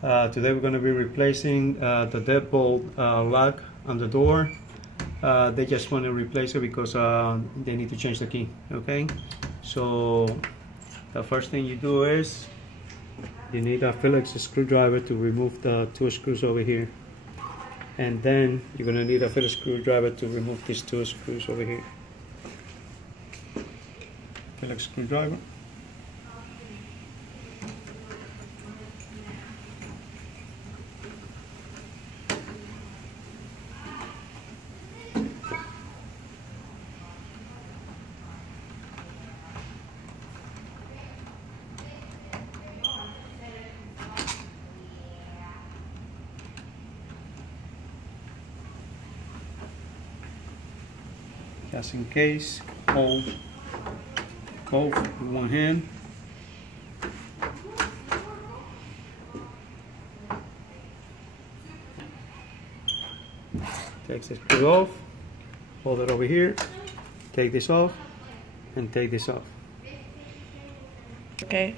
Today we're going to be replacing the deadbolt lock on the door. They just want to replace it because they need to change the key. Okay, so the first thing you do is you need a Phillips screwdriver to remove the two screws over here, and then you're going to need a Phillips screwdriver to remove these two screws over here. Phillips screwdriver. Just in case, hold both with one hand. Take this screw off, hold it over here, take this off, and take this off. Okay.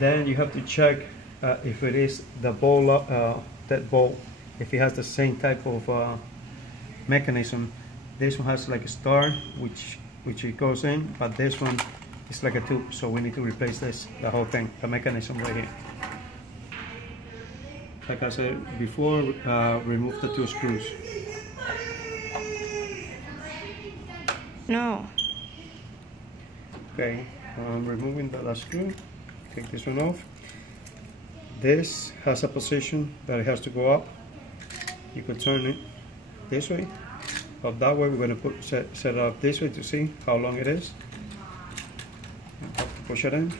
Then you have to check if it is the bolt, that bolt, if it has the same type of mechanism. This one has like a star which it goes in, but this one is like a tube, so we need to replace this, the whole thing, the mechanism right here. Like I said before, remove the two screws. No. Okay, I'm removing the last screw. Take this one off. This has a position that it has to go up. You could turn it this way. Up that way, we're going to set it up this way to see how long it is. Have to push it in.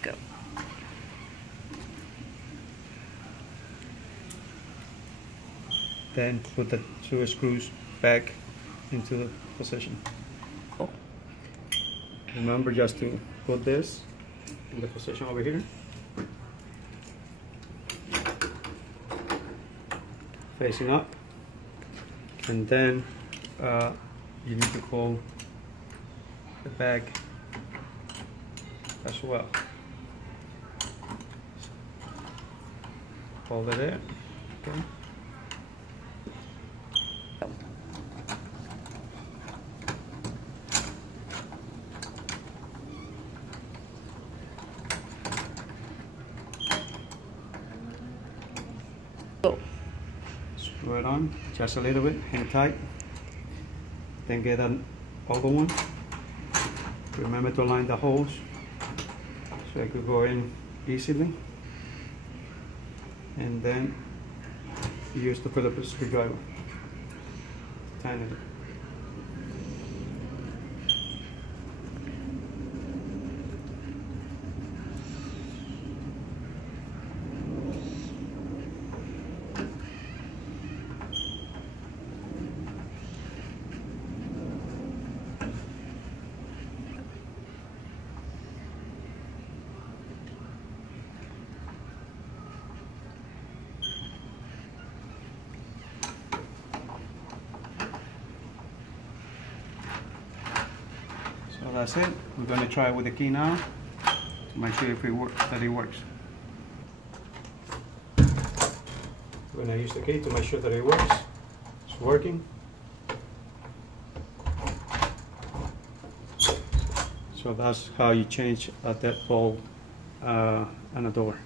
Go. Then put the two screws back into the position. Oh. Remember just to put this in the position over here. Facing up, and then you need to hold the bag as well. Hold it there. Okay. Go. Screw it on just a little bit, hang tight. Then get an other one. Remember to line the holes so it could go in easily. And then use the Phillips screwdriver to tighten it. So that's it. We're going to try it with the key now to make sure if that it works. We're going to use the key to make sure that it works. It's working. So that's how you change a deadbolt on a door.